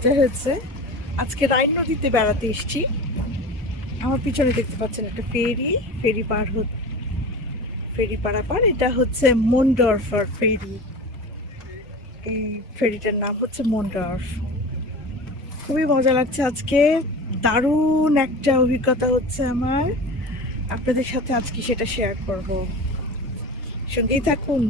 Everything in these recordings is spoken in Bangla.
মজা হয়েছে। আজকে রাইন নদীতে বেড়াতে এসেছি। আমার পিছনে দেখতে পাচ্ছেন একটা ফেরি। ফেরি পার ফেরি পারাপার। এটা হচ্ছে মন্ডরফার ফেরি। এই ফেরিটার নাম হচ্ছে মন্ডরফ। খুবই মজা লাগছে আজকে। দারুণ একটা অভিজ্ঞতা হচ্ছে আমার। আপনাদের সাথে আজকে সেটা শেয়ার করব। সঙ্গেই থাকুন।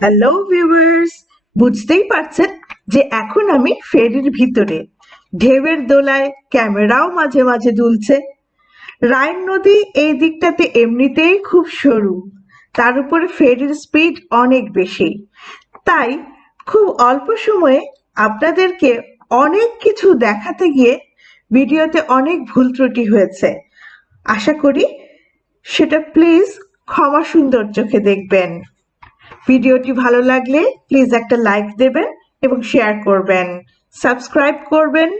হ্যালো ভিউয়ার্স বুঝতেই পারছেন যে এখন আমি ফেরির ভিতরে। ঢেউয়ের দোলায় ক্যামেরাও মাঝে মাঝে দুলছে। রাইন নদী এই দিকটাতে এমনিতেই খুব সরু। তার উপরে ফেরির স্পিড অনেক বেশি। তাই খুব অল্প সময়ে আপনাদেরকে অনেক কিছু দেখাতে গিয়ে ভিডিওতে অনেক ভুল ত্রুটি হয়েছে। আশা করি সেটা প্লিজ ক্ষমা সুন্দর চোখে দেখবেন। ভিডিওটি ভালো লাগলে প্লিজ একটা লাইক দেবেন এবং শেয়ার করবেন। সাবস্ক্রাইব করবেন।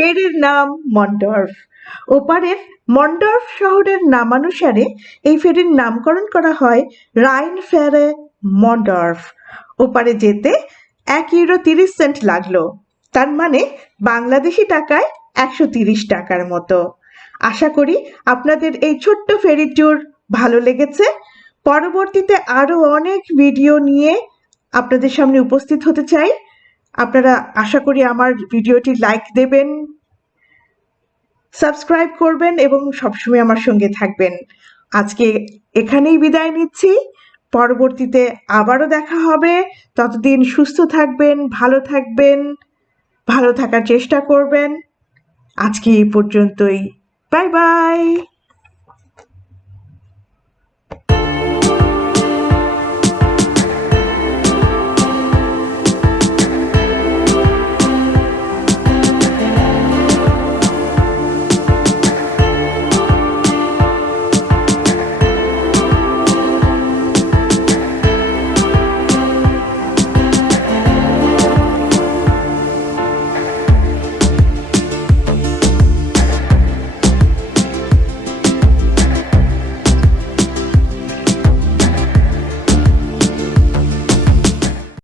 ফেরির নাম মন্ডর্ফ। ওপারের মন্ডর্ফ শহরের নামানুসারে এই ফেরির নামকরণ করা হয় রাইন ফেরে মন্ডর্ফ। ওপারে যেতে এক ইউরো তিরিশ সেন্ট লাগল। তার মানে বাংলাদেশি টাকায় একশো তিরিশ টাকার মতো। আশা করি আপনাদের এই ছোট্ট ফেরি ট্যুর ভালো লেগেছে। পরবর্তীতে আরও অনেক ভিডিও নিয়ে আপনাদের সামনে উপস্থিত হতে চাই। আপনারা আশা করি আমার ভিডিওটি লাইক দেবেন, সাবস্ক্রাইব করবেন এবং সবসময় আমার সঙ্গে থাকবেন। আজকে এখানেই বিদায় নিচ্ছি। পরবর্তীতে আবারও দেখা হবে। ততদিন সুস্থ থাকবেন, ভালো থাকবেন, ভালো থাকার চেষ্টা করবেন। আজকে এই পর্যন্তই। Bye bye!